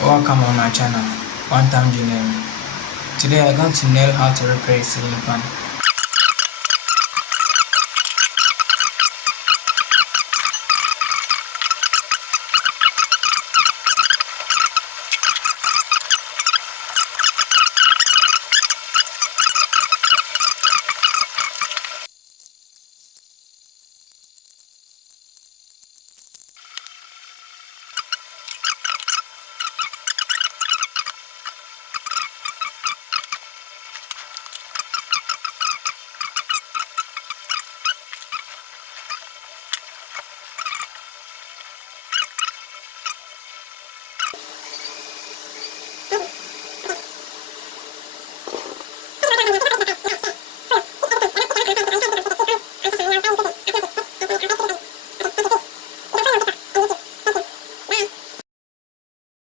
Welcome on my channel, One Time Engineering. Today I'm going to nail how to repair a ceiling fan.